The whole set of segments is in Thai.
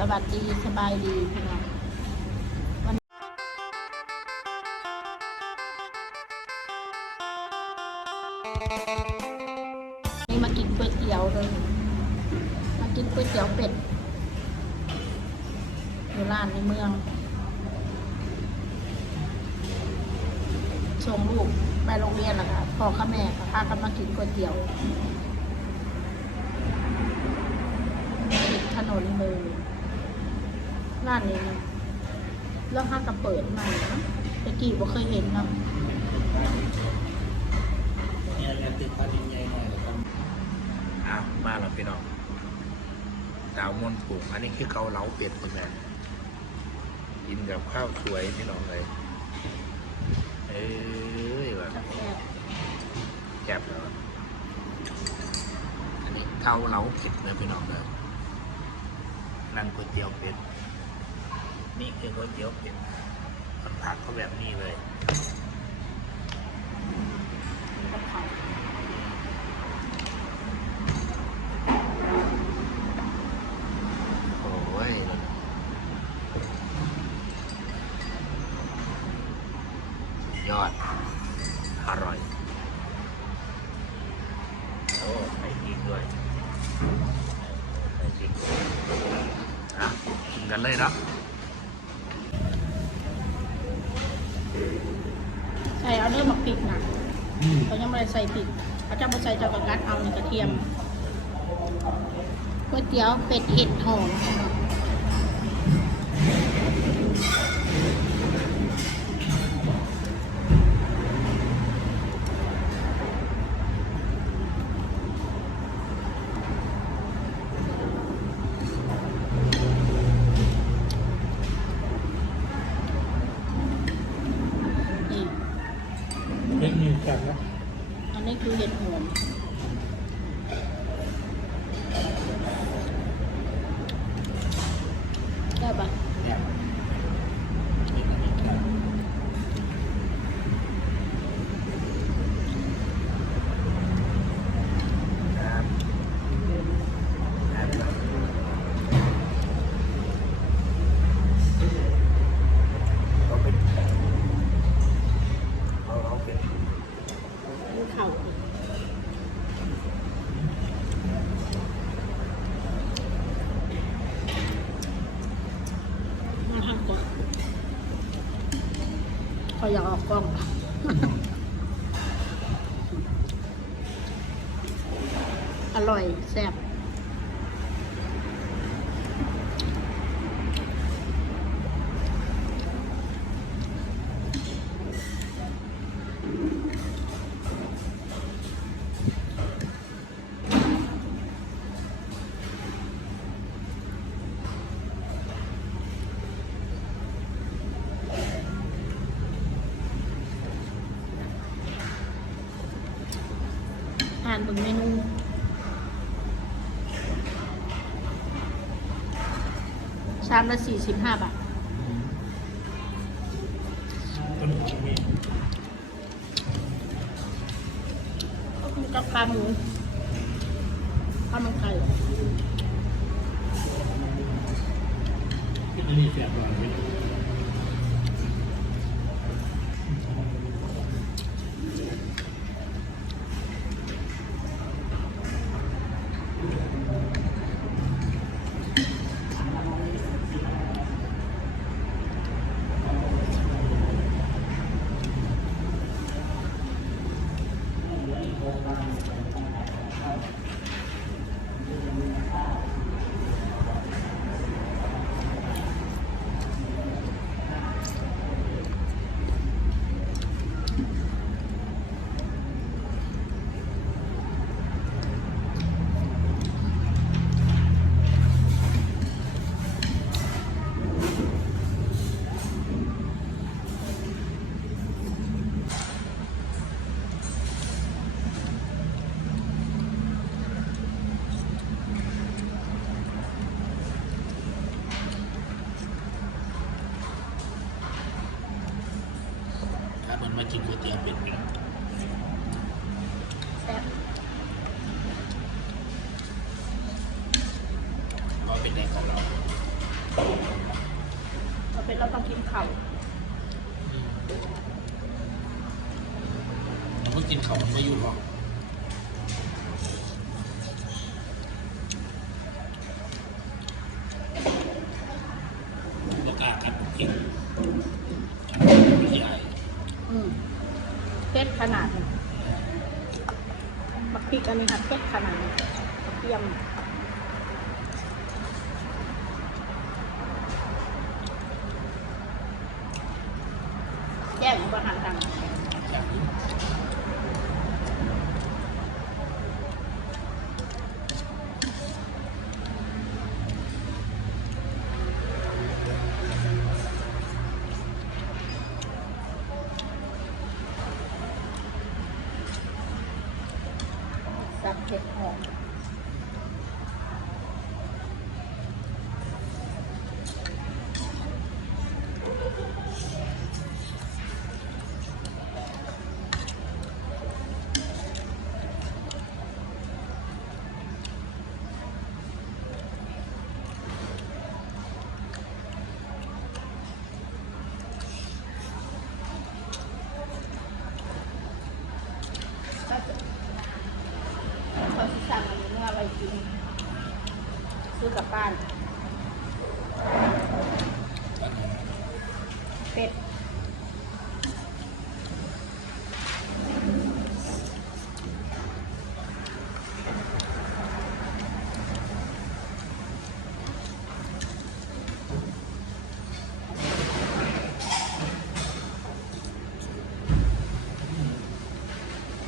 สวัสดีสบายดีพี่น้องวันนี้มากินก๋วยเตี๋ยวเลยมากินก๋วยเตี๋ยวเป็ดอยู่ร้านในเมืองส่งลูกไปโรงเรียนแล้วค่ะพ่อกับแม่ก็พากันมากินก๋วยเตี๋ยวติดถนนเลย ร้านนี้เรื่องห้างกระเปิดใหม่นะตะกี้บ่เคยเห็นเนาะเนี่ยแหละติดปลาดินใหญ่หน่อยแล้วก็อ้าวมาแล้วพี่น้องดาวมนถุงอันนี้คือเกาเหลาเป็ดคุณแม่กินกับข้าวสวยพี่น้องเลยเอ้ยแบบแซ่บแซ่บแล้วอันนี้เกาเหลาเป็ดนะพี่น้องเลยนั่นก๋วยเตี๋ยวเป็ด นี่คือก๋วยเตี๋ยวเป็ดผักเขาแบบนี้เลยยอด อร่อย โอ้ใส่พริกด้วยใส่พริกอะกินกันเลยนะ ใส่เอาเนื้อหมัก พริกนะเขายังไม่ได้ใส่พริกเขาจะมาใส่เจ้ากระกัดเอาในกระเทียมก๋วยเตี๋ยวเป็ดเห็ดหอมนี่ เล็กนิวกันนะ อันนี้คือเห็ดหอมได้ปะ เนี่ยนี่อันนี้ครับ น้ำน้ำเอาไปเอาเอาเป็ด มีเข่าอีกมาทางก่อน เขาอยากออกกล้องอร่อยแซ่บานเบิ่งเมนูชามละสี่สิบห้าบาทก็คือกับขาหมูข้าวมันไก่อันนี้แสบหวานไหม มากินก๋วยเตี๋ยวเป็ดนแซ่บก็เป็นแรงของเราเราเป็นเราต้องกินเข่าเราก็กินเขามันก็อยู่หรอก พริกอันนี้ค่ะเผ็ดขนาดนี้กระเทียมแย่งบนหางต่าง อย่างนี้ สับเผ็ดหอม เขาสิสั่งอันนี้เมื่อไปกิน ซื้อกลับบ้าน เป็ด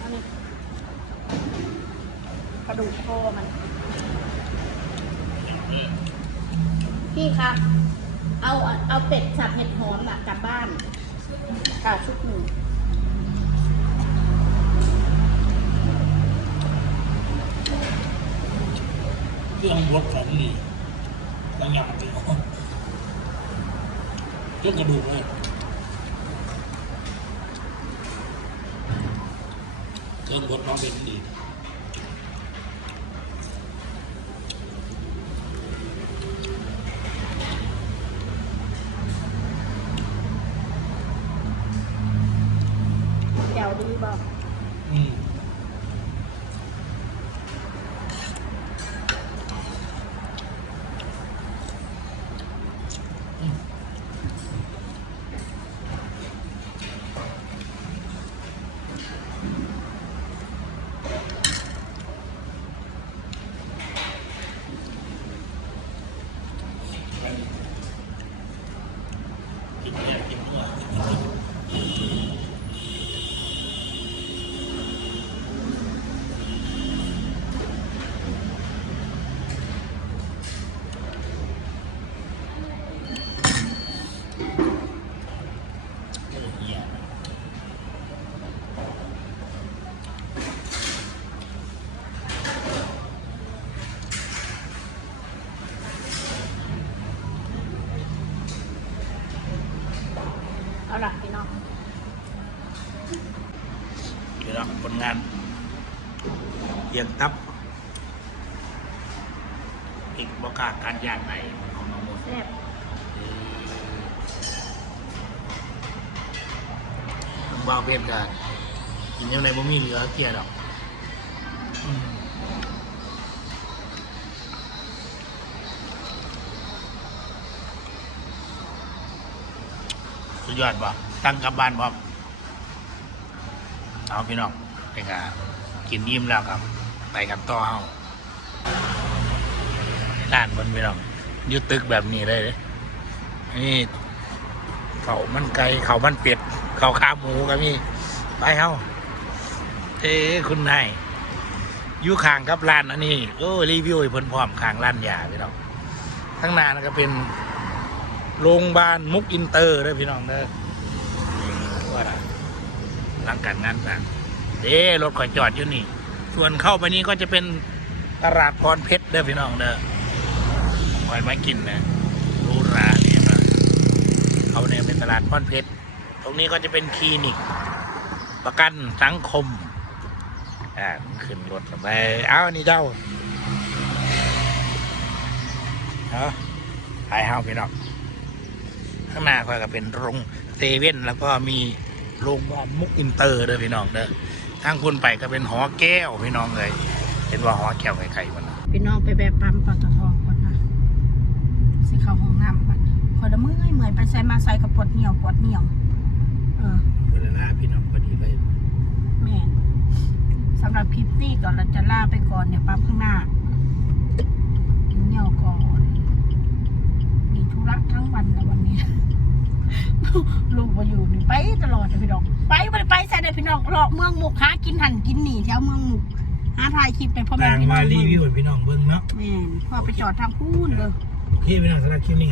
อันนี้กระดูกโคมัน พี่คะเอาเอาเป็ดสับเห็ดหอมอะกลับบ้านกาชุดหนึ่งเครื่องรสของนี่แล้วยำไปเครื่องกระดูกเลยเครื่องรสน้องเป็นดี แก้วดีบ่ อืมกินเนี่ยกินเนื้อ เออเหี้ย เอาล่ะพี่น้อง เดี๋ยวเราผลงานเยียงตับอีกบอกาการย่างไหนของน้องโมแซ่บน้องบ่าวเพชรกันกินยังไงบ่มีเหลือเกลียดอกอืมสุดยอดบ่ตั้งกลับบ้านบ่เอาพี่น้องไปกันกินยิ้มแล้วครับ ไปกันต่อเฮาด้านบนพี่น้องอยุตึกแบบนี้เลยเด้นี่เขามันไก่เขามันเป็ดเขาขาหมูก็มีไปเฮาเอ้คุณนายอยู่ข้างกับร้านอันนี้โอ้รีวิวให้เพิ่นพร้อมข้างร้านยาพี่น้องข้างหน้านก็เป็นโรงพยาบาลมุกอินเตอร์เด้อพี่น้องเด้อว่าล่ะหลังการงานต่างเด้รถข่อยจอดอยู่นี่ ส่วนเข้าไปนี้ก็จะเป็นตลาดพรเพชรเด้อพี่น้องเด้อข่อยมากินนะรูหราเนี่ยนะเขาเนี่ยเป็นตลาดพรเพชร ตรงนี้ก็จะเป็นคลินิก ประกันสังคม อ่าขึ้นรถไปเอานี่เจ้าเอาไปเฮาพี่น้องข้างหน้าคอยก็เป็นโรงเซเว่นแล้วก็มีโรงพยาบาลมุกอินเตอร์เด้อพี่น้องเด้อ ทางคุณไปก็เป็นหอแก้วพี่น้องเลยเห็นว่าหอแก้วไข่ๆมันนะพี่น้องไปแบบปั๊มปตทก่อนนะสิเข้าห้องน้ำบัดนี้คอยละเมื่อยเมื่อยไปใส่มาใส่กับปวดเหนียวปวดเหนียว เออเวลาพี่น้องพอดีเลยแม่นสำหรับคลิปนี้ก่อนเราจะลาไปก่อนเนี่ยปั๊มข้างหน้ากินเหนียวก่อน มีธุระทั้งวันแล้ววันนี้ ลูกมาอยู่นี่ไปตลอดเลยพี่น้องไปไปไปใส่ เลยพี่น้องรอเมืองมุกหากินหันกินหนีแถวเมืองมุกหาถ่ายคลิปไปพ่อแม่ต่างพี่น้มาองรีวิวให้พี่น้องเบิ่งเนาะแม่นพ่อไปจอดทางพูนเด้อ โอเคพี่น้องสำหรับคลิปนี้